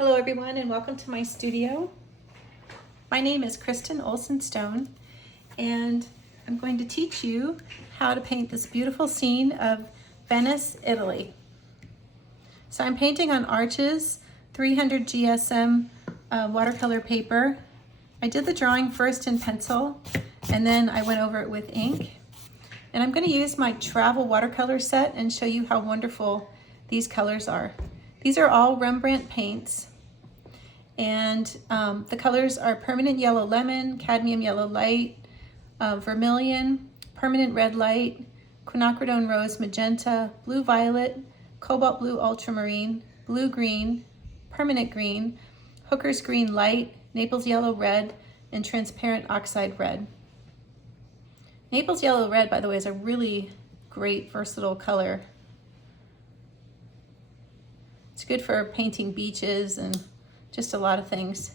Hello everyone and welcome to my studio. My name is Kristen Olson Stone and I'm going to teach you how to paint this beautiful scene of Venice, Italy. So I'm painting on Arches 300 GSM watercolor paper. I did the drawing first in pencil and then I went over it with ink. And I'm going to use my travel watercolor set and show you how wonderful these colors are. These are all Rembrandt paints, and the colors are Permanent Yellow Lemon, Cadmium Yellow Light, Vermillion, Permanent Red Light, Quinacridone Rose Magenta, Blue Violet, Cobalt Blue Ultramarine, Blue Green, Permanent Green, Hooker's Green Light, Naples Yellow Red, and Transparent Oxide Red. Naples Yellow Red, by the way, is a really great versatile color. It's good for painting beaches and just a lot of things.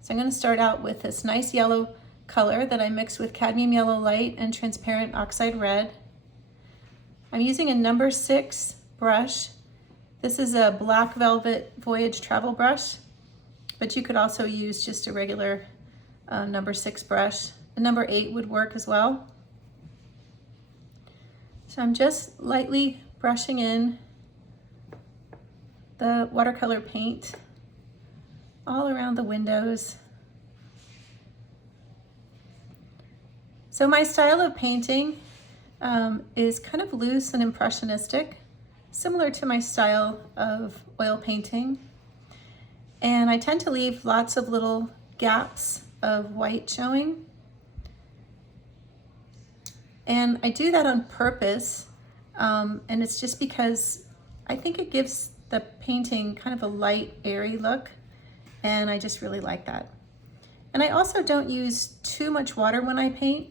So I'm going to start out with this nice yellow color that I mixed with Cadmium Yellow Light and Transparent Oxide Red. I'm using a number 6 brush. This is a Black Velvet Voyage Travel brush, but you could also use just a regular number 6 brush. A number 8 would work as well. So I'm just lightly brushing in the watercolor paint all around the windows. So my style of painting is kind of loose and impressionistic, similar to my style of oil painting. And I tend to leave lots of little gaps of white showing. And I do that on purpose, and it's just because I think it gives the painting kind of a light, airy look, and I just really like that. And I also don't use too much water when I paint.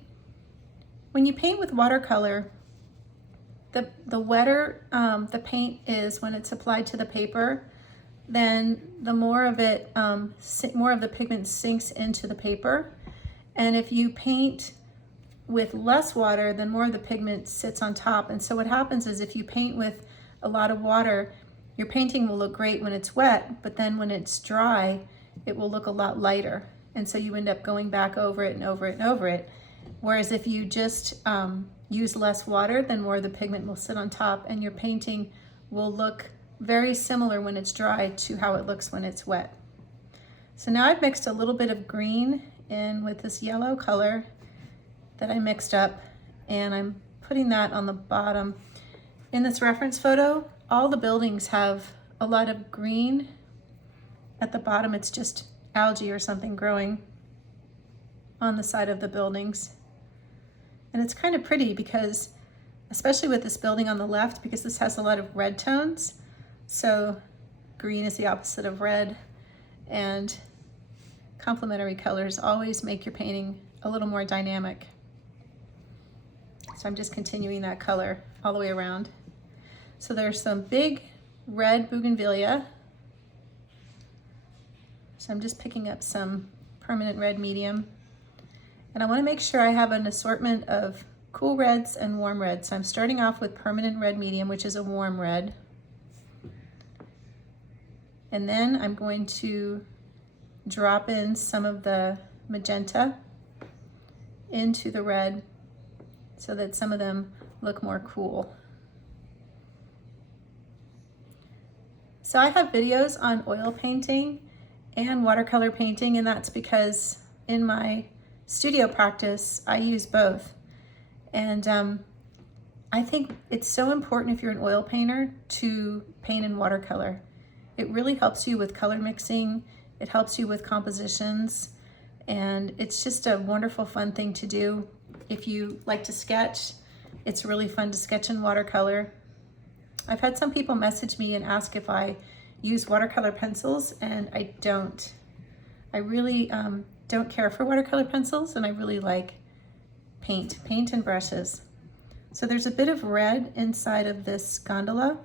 When you paint with watercolor, the wetter the paint is when it's applied to the paper, then the more of it, more of the pigment sinks into the paper. And if you paint with less water, then more of the pigment sits on top. And so what happens is if you paint with a lot of water, your painting will look great when it's wet, but then when it's dry, it will look a lot lighter. And so you end up going back over it and over it and over it. Whereas if you just use less water, then more of the pigment will sit on top and your painting will look very similar when it's dry to how it looks when it's wet. So now I've mixed a little bit of green in with this yellow color that I mixed up, and I'm putting that on the bottom. In this reference photo, all the buildings have a lot of green. At the bottom, it's just algae or something growing on the side of the buildings. And it's kind of pretty because, especially with this building on the left, because this has a lot of red tones. So green is the opposite of red, and complementary colors always make your painting a little more dynamic. So I'm just continuing that color all the way around. So there's some big red bougainvillea. So I'm just picking up some permanent red medium. And I want to make sure I have an assortment of cool reds and warm reds. So I'm starting off with permanent red medium, which is a warm red. And then I'm going to drop in some of the magenta into the red so that some of them look more cool. So I have videos on oil painting and watercolor painting, and that's because in my studio practice, I use both. And I think it's so important if you're an oil painter to paint in watercolor. It really helps you with color mixing, it helps you with compositions, and it's just a wonderful, fun thing to do. If you like to sketch, it's really fun to sketch in watercolor. I've had some people message me and ask if I use watercolor pencils, and I don't. I really don't care for watercolor pencils, and I really like paint and brushes. So there's a bit of red inside of this gondola.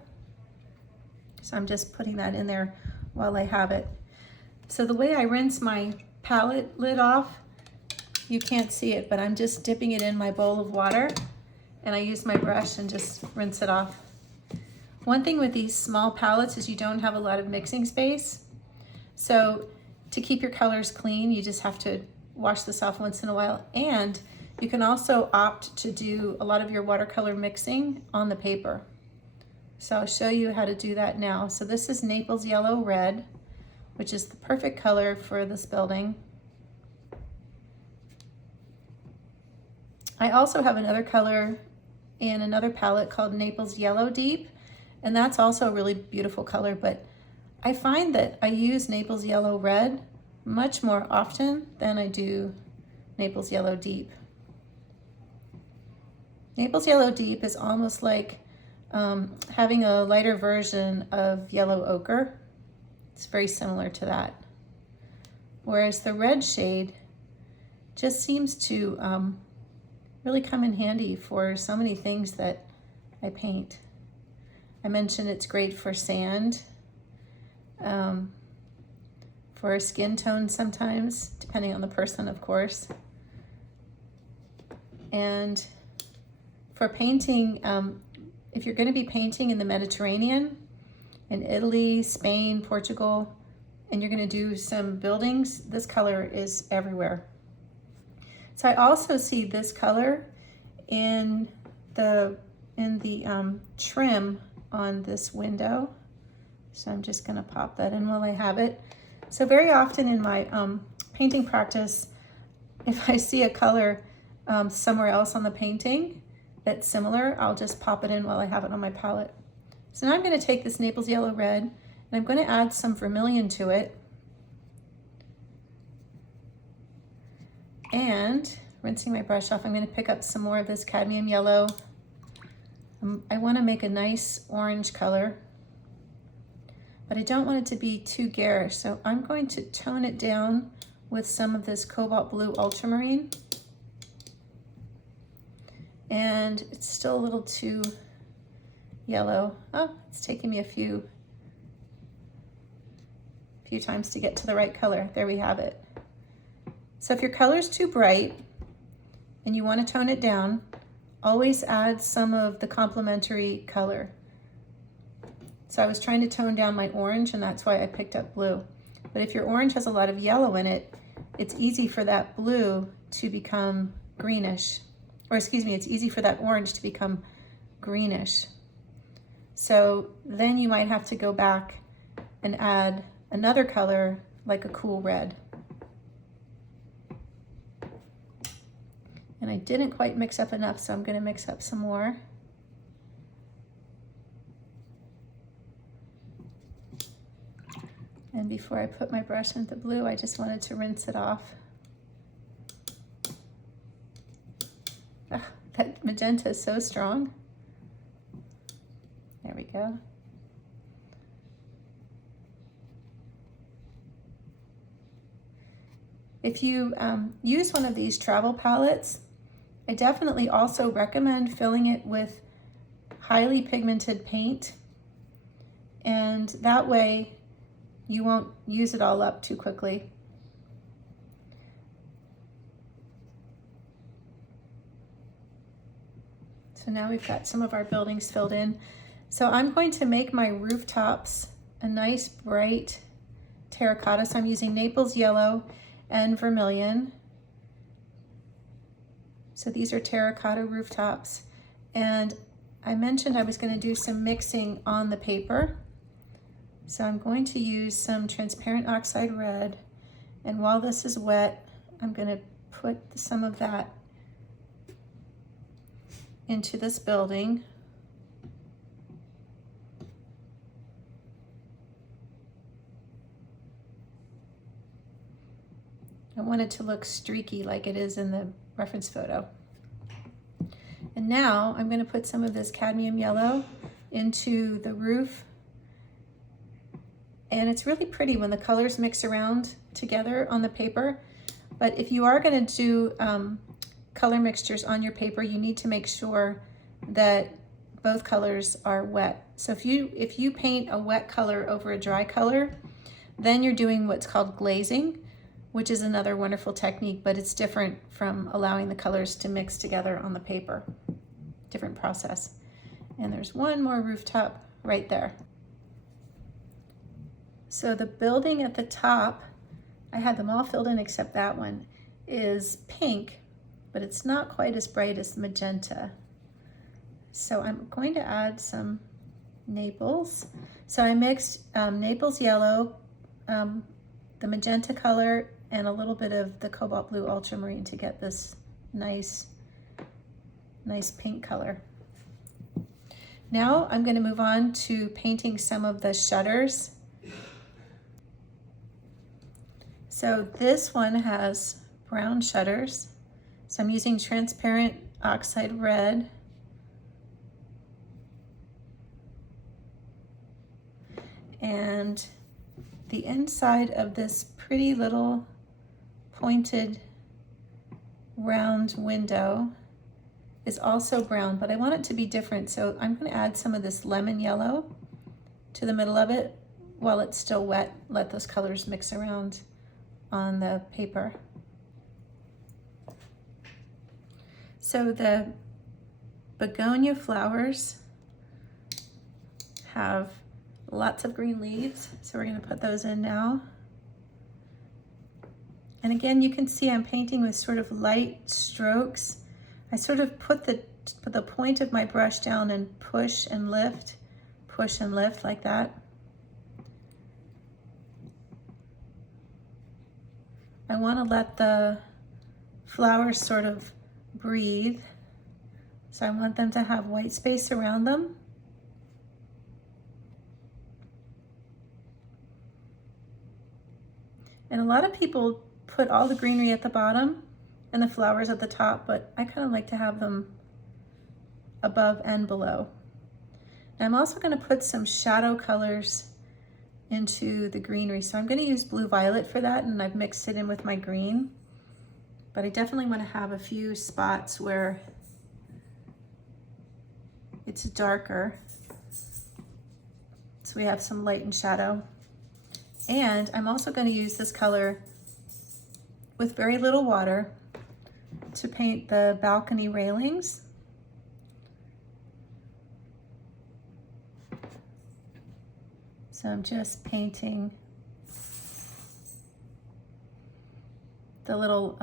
So I'm just putting that in there while I have it. So the way I rinse my palette lid off, you can't see it, but I'm just dipping it in my bowl of water, and I use my brush and just rinse it off. One thing with these small palettes is you don't have a lot of mixing space. So to keep your colors clean, you just have to wash this off once in a while. And you can also opt to do a lot of your watercolor mixing on the paper. So I'll show you how to do that now. So this is Naples Yellow Red, which is the perfect color for this building. I also have another color in another palette called Naples Yellow Deep, and that's also a really beautiful color, but I find that I use Naples Yellow Red much more often than I do Naples Yellow Deep. Naples Yellow Deep is almost like having a lighter version of yellow ochre. It's very similar to that. Whereas the red shade just seems to really come in handy for so many things that I paint. I mentioned it's great for sand, for a skin tone sometimes, depending on the person, of course. And for painting, if you're going to be painting in the Mediterranean, in Italy, Spain, Portugal, and you're going to do some buildings, this color is everywhere. So I also see this color in the trim on this window. So I'm just going to pop that in while I have it. So very often in my painting practice, if I see a color somewhere else on the painting that's similar, I'll just pop it in while I have it on my palette. So now I'm going to take this Naples Yellow Red and I'm going to add some Vermillion to it. And rinsing my brush off, I'm going to pick up some more of this cadmium yellow. I want to make a nice orange color, but I don't want it to be too garish. So I'm going to tone it down with some of this Cobalt Blue ultramarine. And it's still a little too yellow. Oh, it's taking me a few times to get to the right color. There we have it. So if your color's too bright and you want to tone it down, always add some of the complementary color. So I was trying to tone down my orange, and that's why I picked up blue. But if your orange has a lot of yellow in it, it's easy for that blue to become greenish. Or excuse me, it's easy for that orange to become greenish. So then you might have to go back and add another color like a cool red. And I didn't quite mix up enough, so I'm going to mix up some more. And before I put my brush into blue, I just wanted to rinse it off. That magenta is so strong. There we go. If you use one of these travel palettes, I definitely also recommend filling it with highly pigmented paint, and that way you won't use it all up too quickly. So now we've got some of our buildings filled in. So I'm going to make my rooftops a nice bright terracotta. So I'm using Naples Yellow and Vermillion. So these are terracotta rooftops. And I mentioned I was going to do some mixing on the paper. So I'm going to use some transparent oxide red. And while this is wet, I'm going to put some of that into this building. I want it to look streaky like it is in the reference photo. And now I'm going to put some of this cadmium yellow into the roof. And it's really pretty when the colors mix around together on the paper. But if you are going to do color mixtures on your paper, you need to make sure that both colors are wet. So if you paint a wet color over a dry color, then you're doing what's called glazing, which is another wonderful technique, but it's different from allowing the colors to mix together on the paper. Different process. And there's one more rooftop right there. So the building at the top, I had them all filled in except that one, is pink, but it's not quite as bright as the magenta. So I'm going to add some Naples. So I mixed Naples yellow, the magenta color, and a little bit of the cobalt blue ultramarine to get this nice pink color. Now I'm going to move on to painting some of the shutters. So this one has brown shutters. So I'm using transparent oxide red. And the inside of this pretty little pointed round window is also brown, but I want it to be different. So I'm going to add some of this lemon yellow to the middle of it while it's still wet. Let those colors mix around on the paper. So the begonia flowers have lots of green leaves, so we're going to put those in now. And again, you can see I'm painting with sort of light strokes. I sort of put the point of my brush down and push and lift like that. I want to let the flowers sort of breathe. So I want them to have white space around them. And a lot of people put all the greenery at the bottom and the flowers at the top, but I kind of like to have them above and below. And I'm also going to put some shadow colors into the greenery. So I'm going to use blue violet for that, and I've mixed it in with my green. But I definitely want to have a few spots where it's darker, so we have some light and shadow. And I'm also going to use this color with very little water to paint the balcony railings. So I'm just painting the little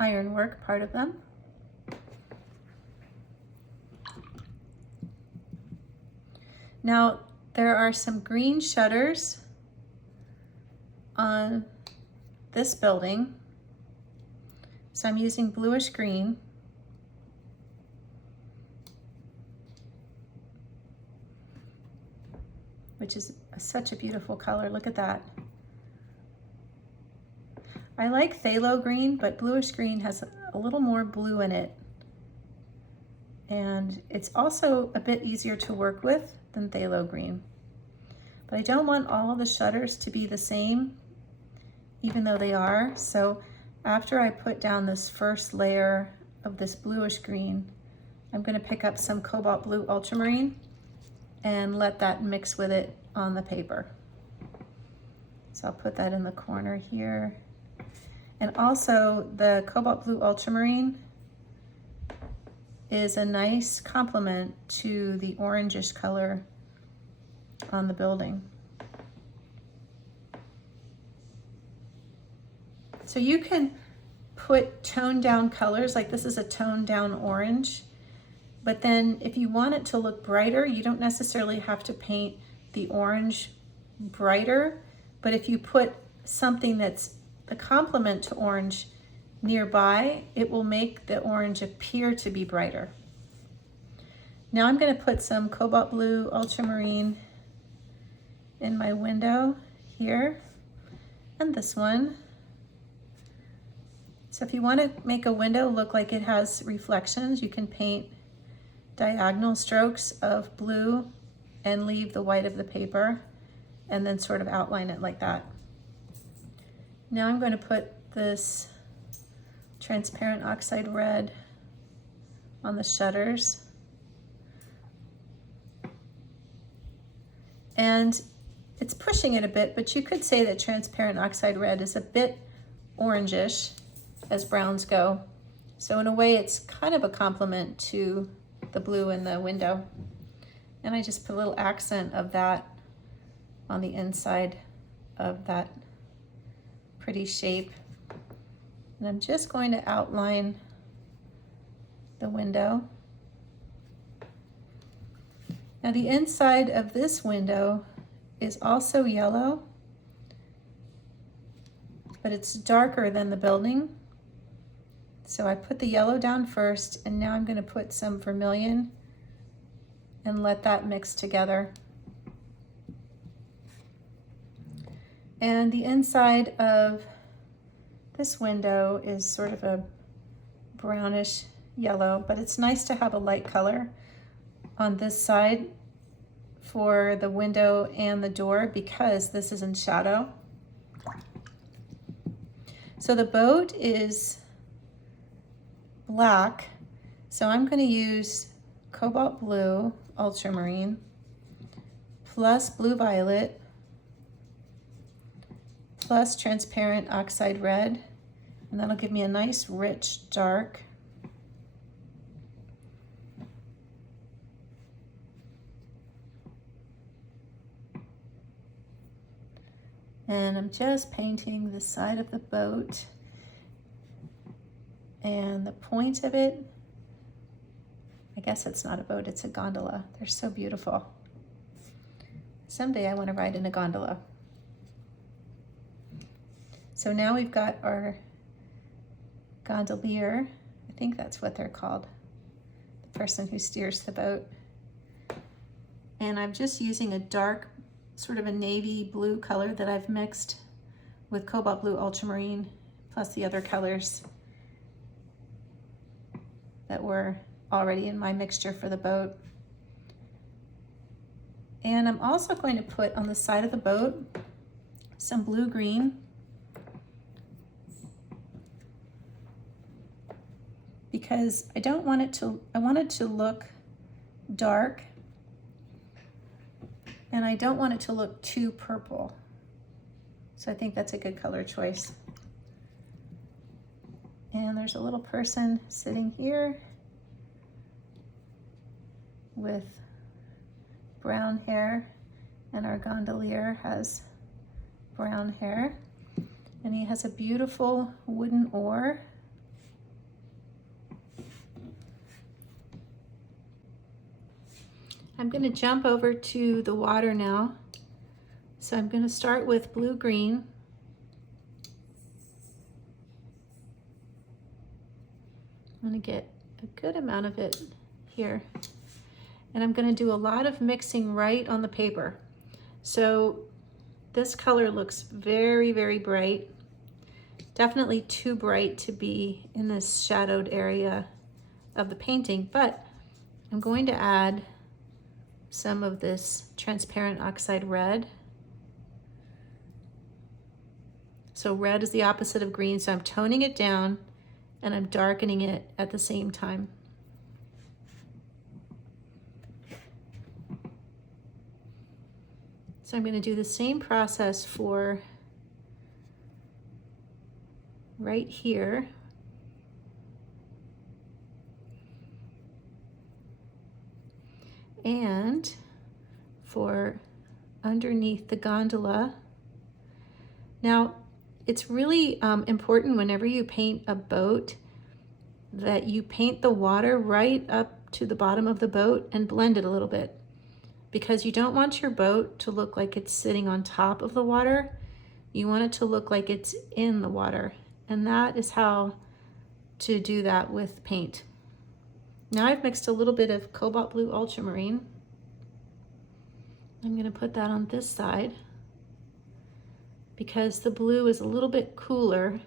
ironwork part of them. Now there are some green shutters on this building. So I'm using bluish green. Which is such a beautiful color. Look at that. I like phthalo green, but bluish green has a little more blue in it. And it's also a bit easier to work with than phthalo green. But I don't want all of the shutters to be the same, even though they are. So after I put down this first layer of this bluish green, I'm going to pick up some cobalt blue ultramarine and let that mix with it on the paper. So I'll put that in the corner here. And also the cobalt blue ultramarine is a nice complement to the orangish color on the building. So you can put toned down colors, like this is a toned down orange. But then if you want it to look brighter, you don't necessarily have to paint the orange brighter. But if you put something that's the complement to orange nearby, it will make the orange appear to be brighter. Now I'm going to put some cobalt blue ultramarine in my window here and this one. So if you want to make a window look like it has reflections, you can paint diagonal strokes of blue and leave the white of the paper and then sort of outline it like that. Now I'm going to put this transparent oxide red on the shutters. And it's pushing it a bit, but you could say that transparent oxide red is a bit orangish as browns go. So in a way it's kind of a complement to the blue in the window. And I just put a little accent of that on the inside of that pretty shape. And I'm just going to outline the window. Now the inside of this window is also yellow, but it's darker than the building. So I put the yellow down first, and now I'm going to put some vermilion and let that mix together. And the inside of this window is sort of a brownish yellow, but it's nice to have a light color on this side for the window and the door because this is in shadow. So the boat is black, so I'm going to use Cobalt Blue Ultramarine plus Blue Violet plus Transparent Oxide Red, and that'll give me a nice rich dark. And I'm just painting the side of the boat and the point of it. I guess it's not a boat, it's a gondola. They're so beautiful. Someday I want to ride in a gondola. So now we've got our gondolier. I think that's what they're called, the person who steers the boat. And I'm just using a dark, sort of a navy blue color that I've mixed with Cobalt Blue Ultramarine, plus the other colors that were already in my mixture for the boat. And I'm also going to put on the side of the boat some blue-green, because I want it to look dark, and I don't want it to look too purple. So I think that's a good color choice. And there's a little person sitting here with brown hair, and our gondolier has brown hair, and he has a beautiful wooden oar. I'm going to jump over to the water now. So I'm going to start with blue-green. I'm going to get a good amount of it here. And I'm going to do a lot of mixing right on the paper. So this color looks very, very bright. Definitely too bright to be in this shadowed area of the painting, but I'm going to add some of this transparent oxide red. So red is the opposite of green, so I'm toning it down and I'm darkening it at the same time. So I'm going to do the same process for right here. And for underneath the gondola. Now, it's really important whenever you paint a boat that you paint the water right up to the bottom of the boat and blend it a little bit, because you don't want your boat to look like it's sitting on top of the water. You want it to look like it's in the water, and that is how to do that with paint. Now I've mixed a little bit of Cobalt Blue Ultramarine. I'm going to put that on this side because the blue is a little bit cooler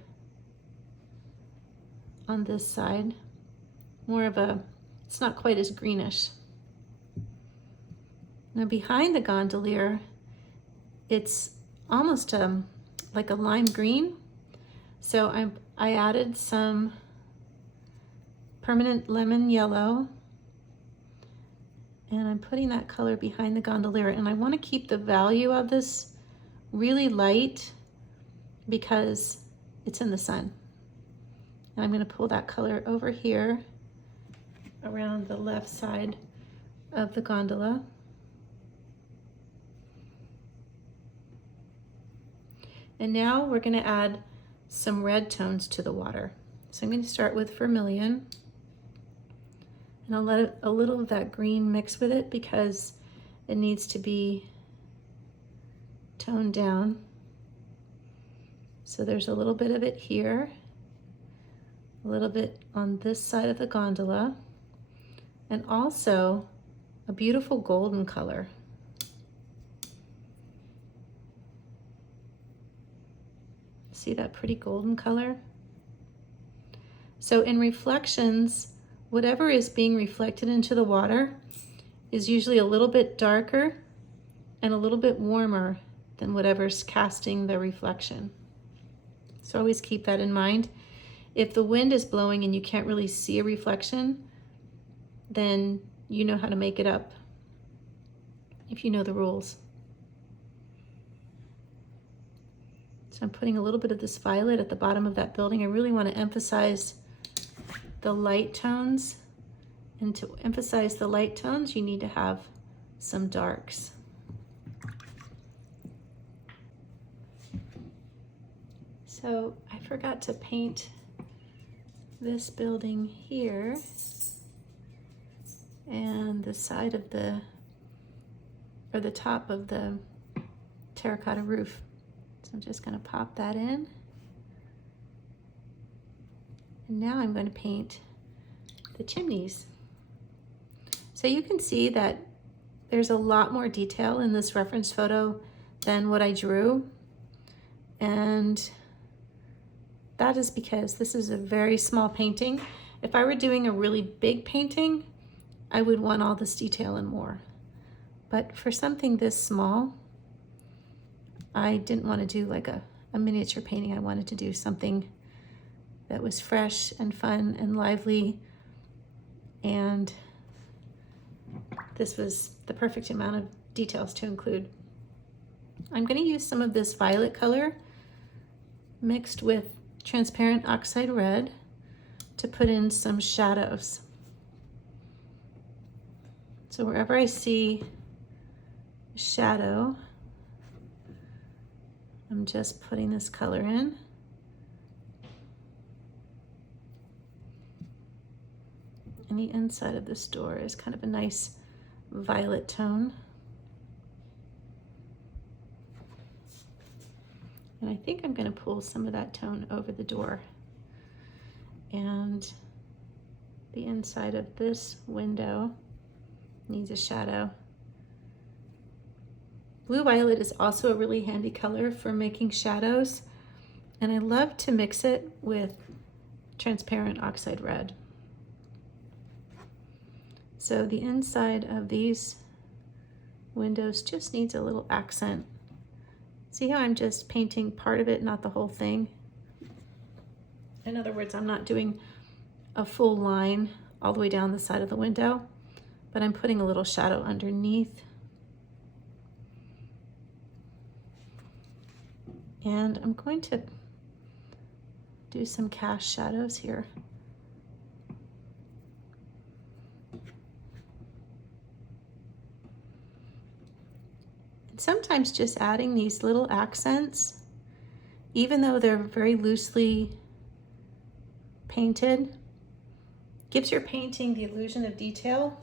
on this side. More of a, it's not quite as greenish. Now behind the gondolier, it's almost like a lime green. So I added some Permanent Lemon Yellow, and I'm putting that color behind the gondolier, and I want to keep the value of this really light because it's in the sun. And I'm going to pull that color over here around the left side of the gondola. And now we're going to add some red tones to the water. So I'm going to start with Vermillion. And I'll let a little of that green mix with it because it needs to be toned down. So there's a little bit of it here, a little bit on this side of the gondola, and also a beautiful golden color. See that pretty golden color? So in reflections, whatever is being reflected into the water is usually a little bit darker and a little bit warmer than whatever's casting the reflection. So always keep that in mind. If the wind is blowing and you can't really see a reflection, then you know how to make it up if you know the rules. So I'm putting a little bit of this violet at the bottom of that building. I really want to emphasize the light tones. And to emphasize the light tones, you need to have some darks. So I forgot to paint this building here and the side of the, or the top of the terracotta roof. So I'm just going to pop that in. And now I'm going to paint the chimneys. So you can see that there's a lot more detail in this reference photo than what I drew. And that is because this is a very small painting. If I were doing a really big painting, I would want all this detail and more. But for something this small, I didn't want to do like a miniature painting. I wanted to do something that was fresh and fun and lively. And this was the perfect amount of details to include. I'm going to use some of this violet color mixed with transparent oxide red to put in some shadows. So wherever I see a shadow, I'm just putting this color in. And the inside of this door is kind of a nice violet tone. And I think I'm going to pull some of that tone over the door. And the inside of this window needs a shadow. Blue violet is also a really handy color for making shadows. And I love to mix it with transparent oxide red. So the inside of these windows just needs a little accent. See how I'm just painting part of it, not the whole thing? In other words, I'm not doing a full line all the way down the side of the window, but I'm putting a little shadow underneath. And I'm going to do some cast shadows here. Sometimes just adding these little accents, even though they're very loosely painted, gives your painting the illusion of detail,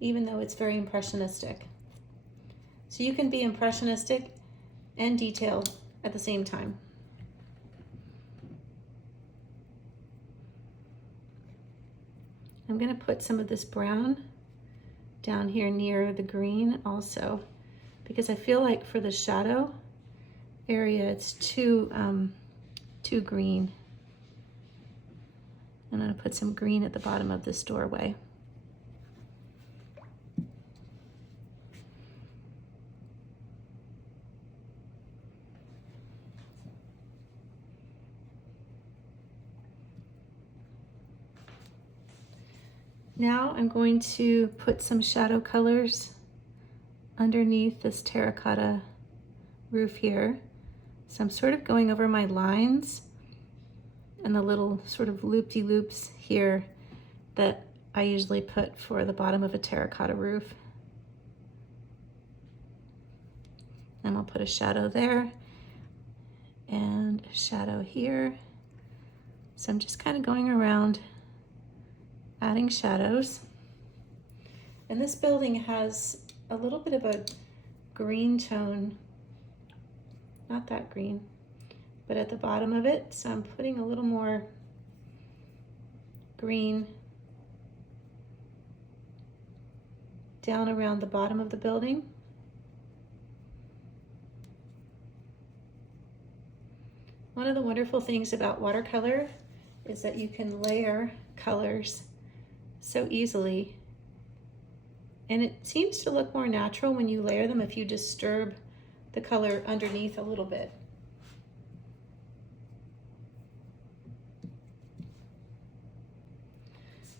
even though it's very impressionistic. So you can be impressionistic and detailed at the same time. I'm going to put some of this brown down here near the green also, because I feel like for the shadow area it's too green. I'm going to put some green at the bottom of this doorway. Now I'm going to put some shadow colors underneath this terracotta roof here. So I'm sort of going over my lines and the little sort of loop-de-loops here that I usually put for the bottom of a terracotta roof. I'm time I'll put a shadow there and a shadow here. So I'm just kind of going around adding shadows. And this building has a little bit of a green tone, not that green, but at the bottom of it. So I'm putting a little more green down around the bottom of the building. One of the wonderful things about watercolor is that you can layer colors so easily. And it seems to look more natural when you layer them if you disturb the color underneath a little bit.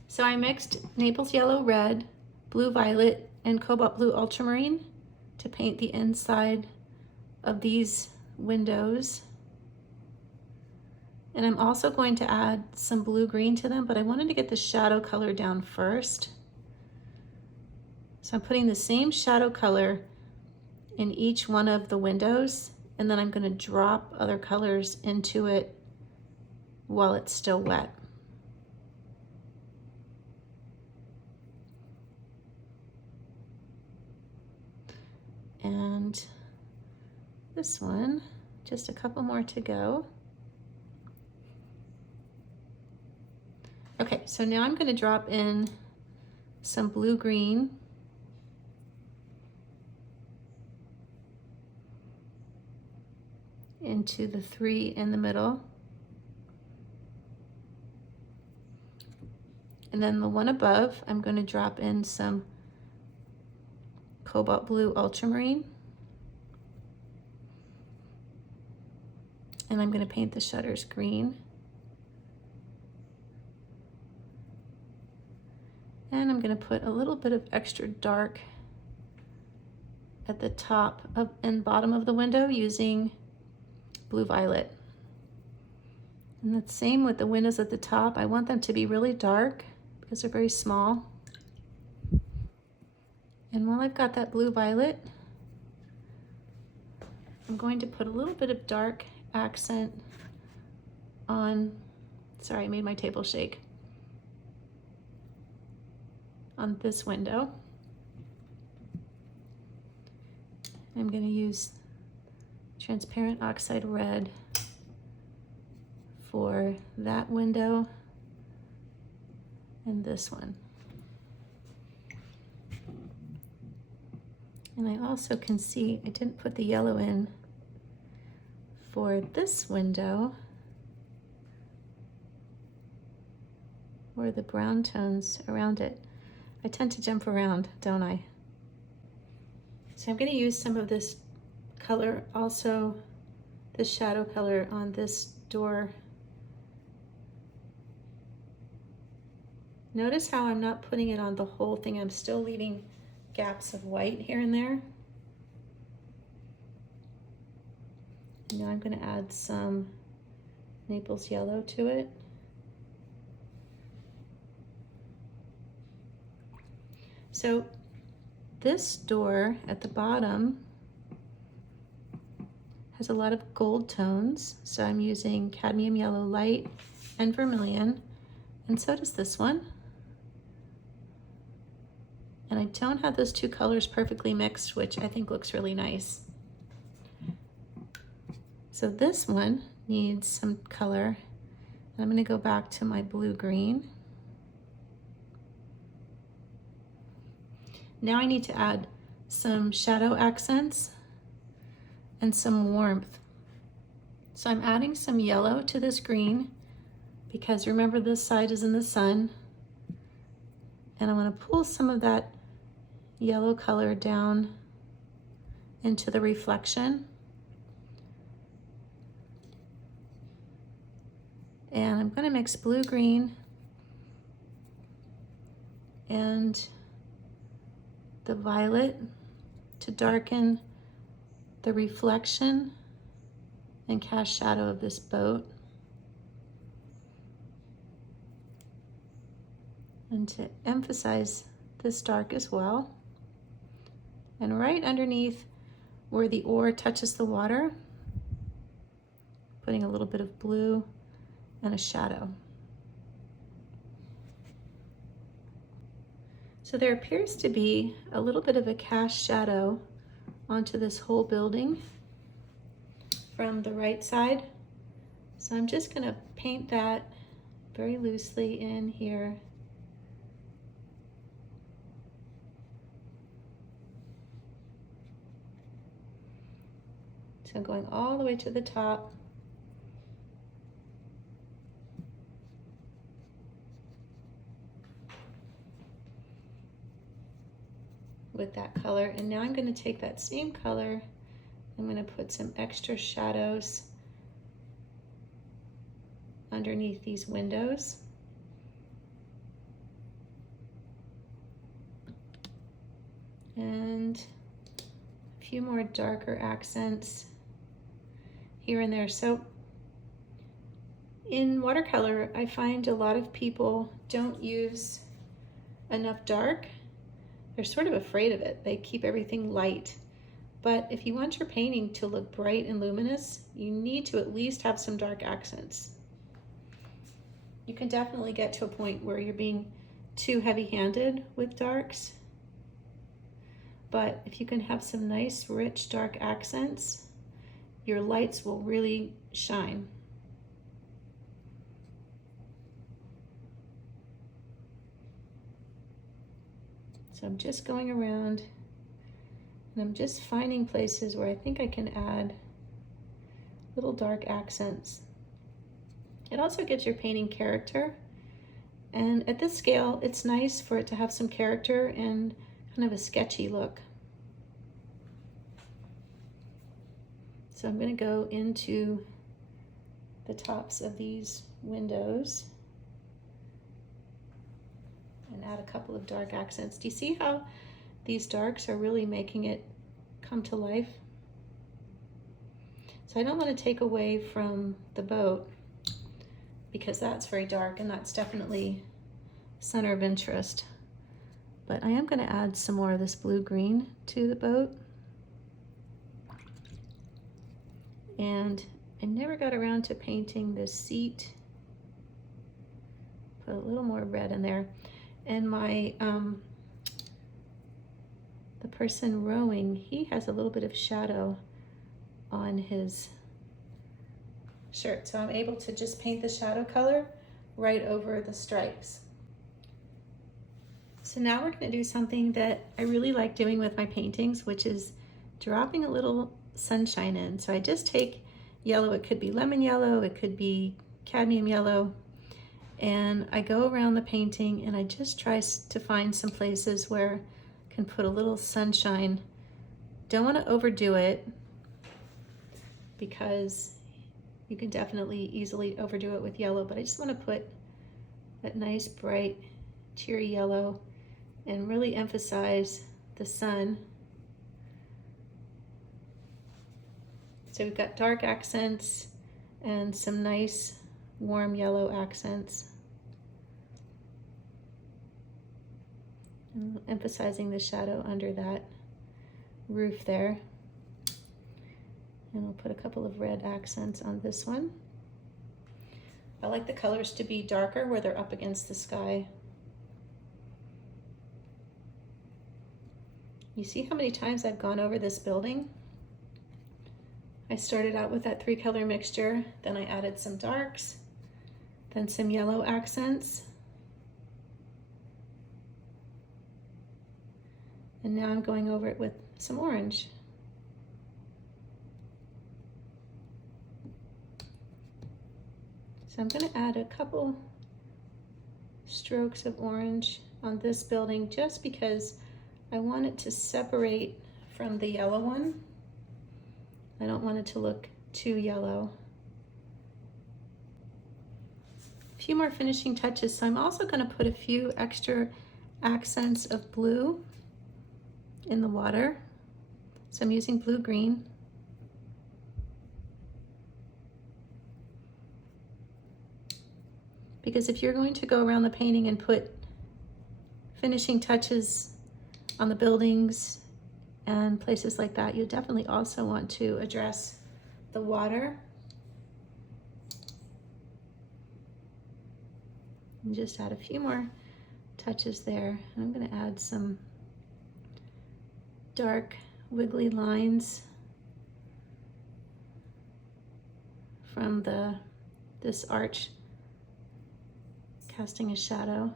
So I mixed Naples yellow red, blue violet, and cobalt blue ultramarine to paint the inside of these windows. And I'm also going to add some blue green to them, but I wanted to get the shadow color down first. So I'm putting the same shadow color in each one of the windows, and then I'm going to drop other colors into it while it's still wet. And this one, just a couple more to go. Okay, so now I'm going to drop in some blue-green. Into the three in the middle. And then the one above, I'm going to drop in some cobalt blue ultramarine. And I'm going to paint the shutters green. And I'm going to put a little bit of extra dark at the top of and bottom of the window using blue violet. And the same with the windows at the top. I want them to be really dark because they're very small. And while I've got that blue violet, I'm going to put a little bit of dark accent on, sorry, I made my table shake, on this window. I'm going to use transparent oxide red for that window and this one. And I also can see I didn't put the yellow in for this window, or the brown tones around it. I tend to jump around, don't I? So I'm going to use some of this color, also the shadow color on this door. Notice how I'm not putting it on the whole thing. I'm still leaving gaps of white here and there. Now I'm going to add some Naples yellow to it. So this door at the bottom has a lot of gold tones, so I'm using cadmium yellow light and vermilion, and so does this one. And I don't have those two colors perfectly mixed, which I think looks really nice. So this one needs some color. I'm going to go back to my blue-green. Now I need to add some shadow accents and some warmth. So I'm adding some yellow to this green because remember this side is in the sun. And I'm going to pull some of that yellow color down into the reflection. And I'm going to mix blue-green and the violet to darken the reflection and cast shadow of this boat. And to emphasize this dark as well. And right underneath where the ore touches the water, putting a little bit of blue and a shadow. So there appears to be a little bit of a cast shadow onto this whole building from the right side. So I'm just going to paint that very loosely in here. So going all the way to the top. With that color, and now I'm going to take that same color, I'm going to put some extra shadows underneath these windows. And a few more darker accents here and there. So in watercolor, I find a lot of people don't use enough dark. They're sort of afraid of it. They keep everything light. But if you want your painting to look bright and luminous, you need to at least have some dark accents. You can definitely get to a point where you're being too heavy-handed with darks. But if you can have some nice, rich, dark accents, your lights will really shine. So I'm just going around and I'm just finding places where I think I can add little dark accents. It also gives your painting character. And at this scale, it's nice for it to have some character and kind of a sketchy look. So I'm going to go into the tops of these windows and add a couple of dark accents. Do you see how these darks are really making it come to life? So I don't want to take away from the boat because that's very dark and that's definitely center of interest. But I am going to add some more of this blue-green to the boat. And I never got around to painting this seat. Put a little more red in there. And my, the person rowing, he has a little bit of shadow on his shirt. So I'm able to just paint the shadow color right over the stripes. So now we're going to do something that I really like doing with my paintings, which is dropping a little sunshine in. So I just take yellow, it could be lemon yellow, it could be cadmium yellow, and I go around the painting and I just try to find some places where I can put a little sunshine. Don't want to overdo it because you can definitely easily overdo it with yellow, but I just want to put that nice bright cheery yellow and really emphasize the sun. So we've got dark accents and some nice warm yellow accents. And emphasizing the shadow under that roof there. And we'll put a couple of red accents on this one. I like the colors to be darker where they're up against the sky. You see how many times I've gone over this building? I started out with that 3-color mixture, then I added some darks, then some yellow accents, and now I'm going over it with some orange. So I'm going to add a couple strokes of orange on this building just because I want it to separate from the yellow one. I don't want it to look too yellow. A few more finishing touches. So I'm also going to put a few extra accents of blue in the water. So I'm using blue-green. Because if you're going to go around the painting and put finishing touches on the buildings and places like that, you definitely also want to address the water. And just add a few more touches there. I'm going to add some dark wiggly lines from this arch, casting a shadow.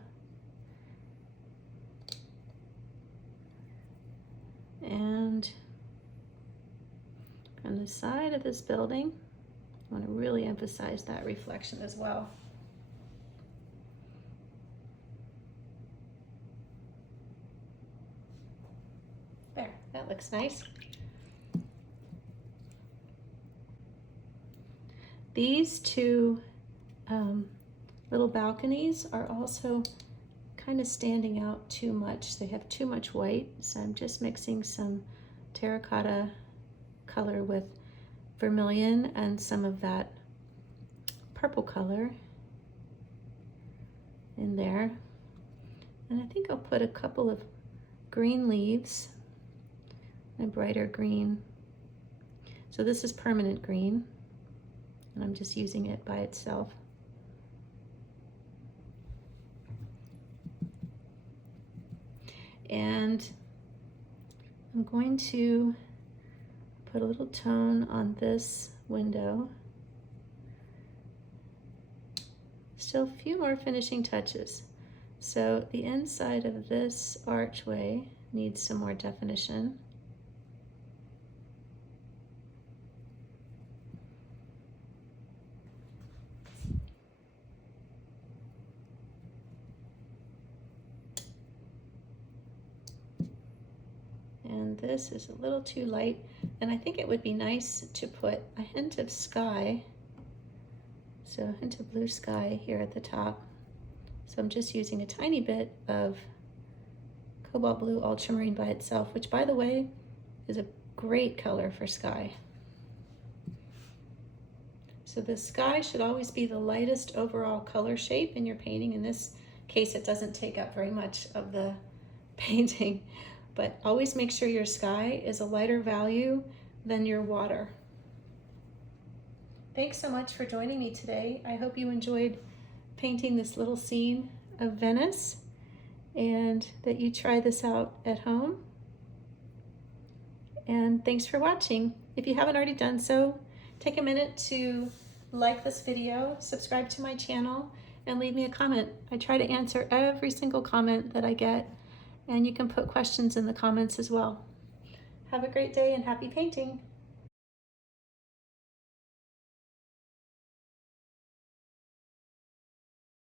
And from the side of this building, I want to really emphasize that reflection as well. There, that looks nice. These two little balconies are also kind of standing out too much. They have too much white, so I'm just mixing some terracotta color with vermilion and some of that purple color in there. And I think I'll put a couple of green leaves, a brighter green. So this is permanent green, and I'm just using it by itself. And I'm going to put a little tone on this window. Still a few more finishing touches. So the inside of this archway needs some more definition. And this is a little too light, and I think it would be nice to put a hint of sky, so a hint of blue sky here at the top. So I'm just using a tiny bit of Cobalt Blue Ultramarine by itself, which, by the way, is a great color for sky. So the sky should always be the lightest overall color shape in your painting. In this case, it doesn't take up very much of the painting. But always make sure your sky is a lighter value than your water. Thanks so much for joining me today. I hope you enjoyed painting this little scene of Venice and that you try this out at home. And thanks for watching. If you haven't already done so, take a minute to like this video, subscribe to my channel, and leave me a comment. I try to answer every single comment that I get. And you can put questions in the comments as well. Have a great day and happy painting.